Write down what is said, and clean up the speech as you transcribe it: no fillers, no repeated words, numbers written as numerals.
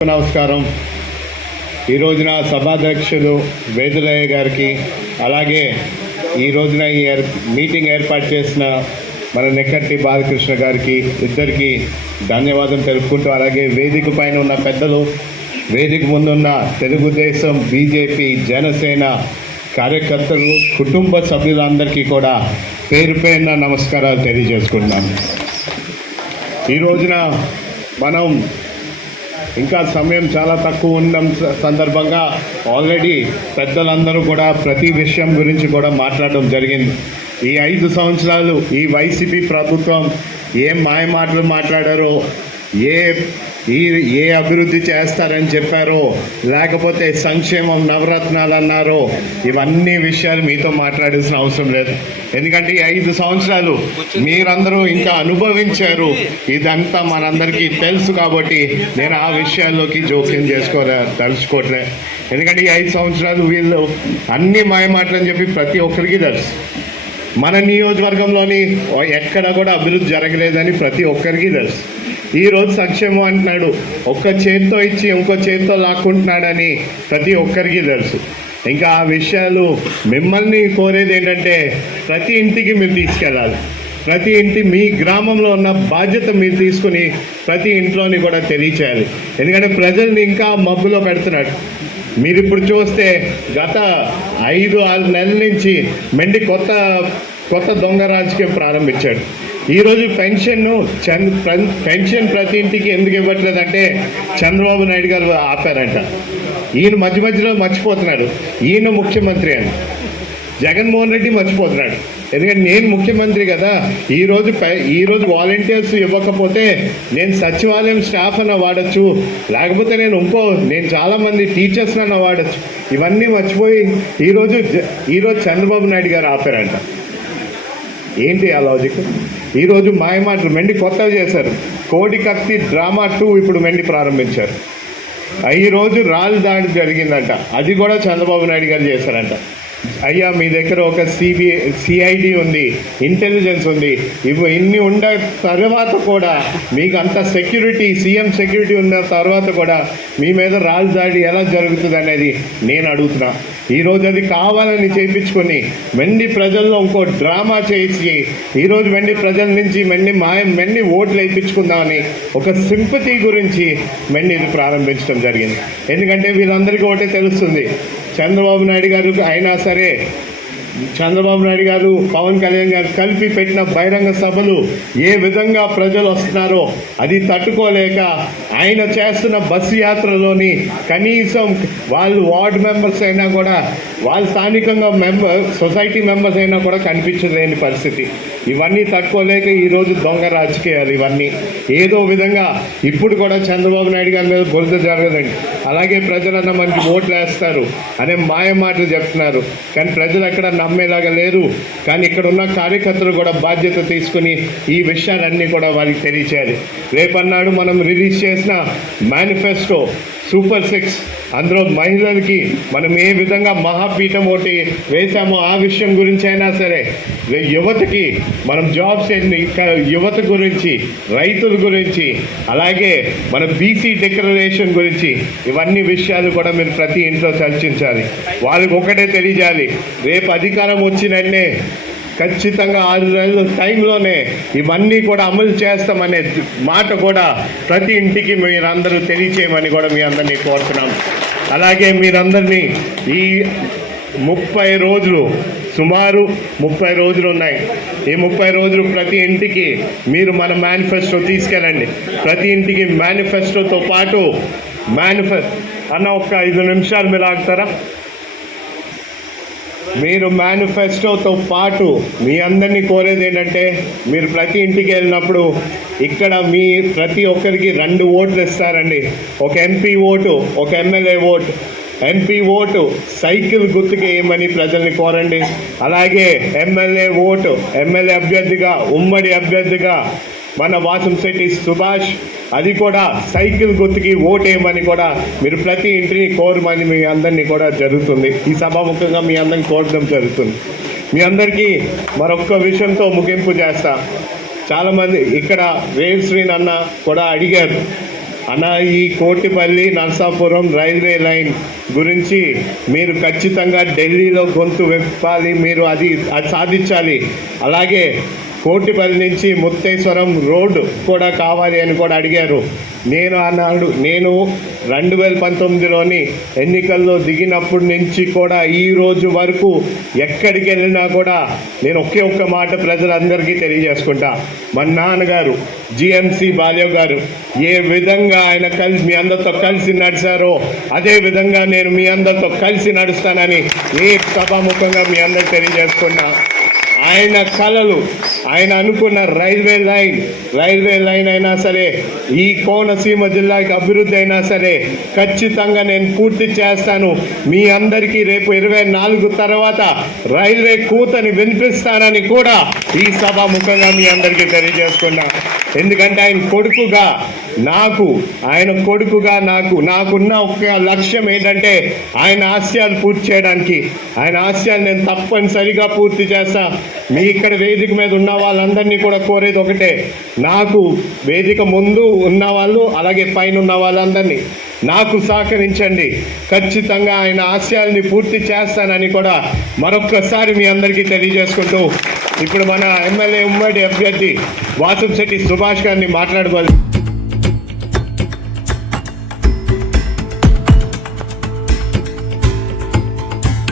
నమస్కారం. ఈ రోజున సభాధ్యక్షులు వేదులయ్య గారికి, అలాగే ఈ రోజున ఈ మీటింగ్ ఏర్పాటు చేసిన మన నెక్కట్టి బాలకృష్ణ గారికి ఇద్దరికి ధన్యవాదం తెలుపుకుంటూ, అలాగే వేదిక పైన ఉన్న పెద్దలు, వేదిక ముందున్న తెలుగుదేశం, బీజేపీ, జనసేన కార్యకర్తలు, కుటుంబ సభ్యులందరికీ కూడా పేరు పేరున నమస్కారాలు తెలియజేసుకుంటున్నాను. ఈ రోజున మనం ఇంకా సమయం చాలా తక్కువ ఉన్న సందర్భంగా ఆల్రెడీ పెద్దలందరూ కూడా ప్రతి విషయం గురించి కూడా మాట్లాడడం జరిగింది. ఈ 5 సంవత్సరాలు ఈ వైసీపీ ప్రభుత్వం ఏం మాయమాటలు మాట్లాడారో, ఏ అభివృద్ధి చేస్తారని చెప్పారో, లేకపోతే సంక్షేమం నవరత్నాలు అన్నారో, ఇవన్నీ విషయాలు మీతో మాట్లాడాల్సిన అవసరం లేదు. ఎందుకంటే ఈ 5 సంవత్సరాలు మీరందరూ ఇంకా అనుభవించారు. ఇదంతా మనందరికీ తెలుసు కాబట్టి నేను ఆ విషయాల్లోకి జోక్యం తలుచుకోవట్లే. ఎందుకంటే ఈ 5 సంవత్సరాలు వీళ్ళు అన్ని మాయమాటలు అని చెప్పి ప్రతి ఒక్కరికి తెలుసు. మన నియోజకవర్గంలోని ఎక్కడ కూడా అభివృద్ధి జరగలేదని ప్రతి ఒక్కరికి తెలుసు. ఈరోజు సంక్షేమం అంటున్నాడు, ఒక్క చేతితో ఇచ్చి ఇంకో చేతితో లాక్కుంటున్నాడని ప్రతి ఒక్కరికి తెలుసు. ఇంకా ఆ విషయాలు మిమ్మల్ని కోరేది ఏంటంటే, ప్రతి ఇంటికి మీరు తీసుకెళ్ళాలి. ప్రతి ఇంటి మీ గ్రామంలో ఉన్న బాధ్యత మీరు తీసుకుని ప్రతి ఇంట్లోని కూడా తెలియచేయాలి. ఎందుకంటే ప్రజల్ని ఇంకా మబ్బులో పెడుతున్నాడు. మీరు ఇప్పుడు చూస్తే గత 5-6 నెలల నుంచి మెండి కొత్త దొంగ రాజకీయం ప్రారంభించాడు. ఈరోజు పెన్షన్ ప్రతి ఇంటికి ఎందుకు ఇవ్వట్లేదంటే చంద్రబాబు నాయుడు గారు ఆపారంట. ఈయన మధ్యలో మర్చిపోతున్నాడు ఈయన ముఖ్యమంత్రి అని. జగన్మోహన్ రెడ్డి మర్చిపోతున్నాడు. ఎందుకంటే నేను ముఖ్యమంత్రి కదా, ఈరోజు వాలంటీర్స్ ఇవ్వకపోతే నేను సచివాలయం స్టాఫ్ అన్న వాడచ్చు, లేకపోతే నేను చాలామంది టీచర్స్ అన్న వాడచ్చు. ఇవన్నీ మర్చిపోయి ఈరోజు చంద్రబాబు నాయుడు గారు ఆపారంట. ఏంటి ఆ లాజిక్? ఈరోజు మాయమాటలు మెండి కొత్తగా చేశారు. కోడి కత్తి డ్రామా 2 ఇప్పుడు మెండి ప్రారంభించారు. ఈరోజు రాళ్ళు దాడి జరిగిందంట, అది కూడా చంద్రబాబు నాయుడు గారు చేశారంట. అయ్యా, మీ దగ్గర ఒక సిఐడి ఉంది, ఇంటెలిజెన్స్ ఉంది, ఇన్ని ఉన్న తర్వాత కూడా మీకు అంత సెక్యూరిటీ, సీఎం సెక్యూరిటీ ఉన్న తర్వాత కూడా మీ మీద రాళ్ళు దాడి ఎలా జరుగుతుంది అనేది నేను అడుగుతున్నా. ఈరోజు అది కావాలని చేయించుకొని మెండి ప్రజల్లో ఇంకో డ్రామా చేసి ఈరోజు మెండి ప్రజల నుంచి మెండి ఓట్లు వేయించుకుందామని ఒక సింపతి గురించి మెండి ఇది ప్రారంభించడం జరిగింది. ఎందుకంటే వీళ్ళందరికీ ఒకటే తెలుస్తుంది, చంద్రబాబు నాయుడు గారు అయినా సరే, చంద్రబాబు నాయుడు గారు, పవన్ కళ్యాణ్ గారు కలిపి పెట్టిన బహిరంగ సభలు ఏ విధంగా ప్రజలు వస్తున్నారో అది తట్టుకోలేక ఆయన చేస్తున్న బస్సు యాత్రలోని కనీసం వాళ్ళు వార్డు మెంబర్స్ అయినా కూడా, వాళ్ళు స్థానికంగా సొసైటీ మెంబర్స్ అయినా కూడా కనిపించలేని పరిస్థితి. ఇవన్నీ తట్టుకోలేక ఈరోజు దొంగ రాజకీయాలు ఇవన్నీ ఏదో విధంగా ఇప్పుడు కూడా చంద్రబాబు నాయుడు గారి మీద బురద జరగదండి, అలాగే ప్రజలన్నా మనకి ఓట్లు వేస్తారు అనే మాయ మాటలు చెప్తున్నారు. కానీ ప్రజలు ఎక్కడ నమ్మేలాగా లేరు. కానీ ఇక్కడ ఉన్న కార్యకర్తలు కూడా బాధ్యత తీసుకుని ఈ విషయాలన్నీ కూడా వారికి తెలియచేయాలి. రేపన్నాడు మనం రిలీజ్ చేసిన మేనిఫెస్టో సూపర్ 6, అందులో మహిళలకి మనం ఏ విధంగా మహాపీఠం ఒకటి వేసామో ఆ విషయం గురించి అయినా సరే, యువతకి మనం జాబ్స్, యువత గురించి, రైతుల గురించి, అలాగే మన బీసీ డిక్లరేషన్ గురించి, ఇవన్నీ విషయాలు కూడా మీరు ప్రతి ఇంట్లో చర్చించాలి. వాళ్ళకి ఒకటే తెలియజేయాలి, రేపు అధికారం వచ్చినన్నే ఖచ్చితంగా 6 నెలల టైంలోనే ఇవన్నీ కూడా అమలు చేస్తామనే మాట కూడా ప్రతి ఇంటికి మీరందరూ తెలియచేయమని కూడా మీ అందరినీ కోరుతున్నాం. అలాగే మీరందరినీ ఈ 30 రోజులు, సుమారు 30 రోజులు ఉన్నాయి. ఈ 30 రోజులు ప్రతి ఇంటికి మీరు మన మేనిఫెస్టో తీసుకెళ్ళండి. ప్రతి ఇంటికి మేనిఫెస్టోతో పాటు అన్న ఒక్క 5 నిమిషాలు మీరు ఆగుతారా? మీరు మేనిఫెస్టోతో పాటు మీ అందరినీ కోరేది ఏంటంటే, మీరు ప్రతి ఇంటికి వెళ్ళినప్పుడు ఇక్కడ మీ ప్రతి ఒక్కరికి 2 ఓట్లు ఇస్తారండి. ఒక ఎంపీ ఓటు, ఒక MLA vote. MP vote cycle గుర్తుకి వేయమని ప్రజల్ని కోరండి. అలాగే ఎమ్మెల్యే ఓటు, ఎమ్మెల్యే అభ్యర్థిగా, ఉమ్మడి అభ్యర్థిగా మన వాసంశెట్టి సుభాష్, అది కూడా సైకిల్ గుర్తుకి ఓటేయమని కూడా మీరు ప్రతి ఇంటిని కోరమని మీ అందరినీ కూడా జరుగుతుంది. ఈ సభాముఖంగా మీ అందరిని కోరడం జరుగుతుంది. మీ అందరికీ మరొక్క విషయంతో ముగింపు చేస్తా. చాలామంది ఇక్కడ రేవ్ శ్రీన్ అన్న కూడా అడిగారు, అన్న ఈ కోటిపల్లి నరసాపురం రైల్వే లైన్ గురించి మీరు ఖచ్చితంగా ఢిల్లీలో గొంతు విప్పాలి, మీరు అది సాధించాలి. అలాగే కోటిపల్లి నుంచి ముత్తేశ్వరం రోడ్డు కూడా కావాలి అని కూడా అడిగారు. నేను 2019లోని ఎన్నికల్లో దిగినప్పటి నుంచి కూడా ఈ రోజు వరకు ఎక్కడికి వెళ్ళినా కూడా నేను ఒక్క మాట ప్రజలందరికీ తెలియజేసుకుంటా. మా నాన్నగారు జిఎంసి బాల్యవ్ గారు ఏ విధంగా ఆయన మీ అందరితో కలిసి నడిచారో అదే విధంగా నేను మీ అందరితో కలిసి నడుస్తానని ఏ సభాముఖంగా మీ అందరికి తెలియజేసుకున్నా. ఆయన కలలు, ఆయన అనుకున్న రైల్వే లైన్ అయినా సరే, ఈ కోనసీమ జిల్లాకి అభివృద్ధి అయినా సరే ఖచ్చితంగా నేను పూర్తి చేస్తాను. మీ అందరికీ రేపు 24 తర్వాత రైల్వే కూతని వినిపిస్తానని కూడా ఈ సభాముఖంగా మీ అందరికీ తెలియజేసుకున్నా. ఎందుకంటే ఆయన కొడుకుగా నాకున్న ఒక లక్ష్యం ఏంటంటే ఆయన ఆశయాలు పూర్తి చేయడానికి. ఆయన ఆశయాలు నేను తప్పనిసరిగా పూర్తి చేస్తా. మీ ఇక్కడ వేదిక మీద ఉన్న వాళ్ళందరినీ కూడా కోరేది ఒకటే, నాకు వేదిక ముందు ఉన్న వాళ్ళు అలాగే పైన ఉన్న వాళ్ళందరినీ నాకు సహకరించండి. ఖచ్చితంగా ఆయన ఆశయాల్ని పూర్తి చేస్తానని కూడా మరొక్కసారి మీ అందరికీ తెలియజేసుకుంటూ ఇప్పుడు మన ఎమ్మెల్యే ఉమ్మడి అభ్యర్థి వాసంశెట్టి సుభాష్ గారిని మాట్లాడబోదు.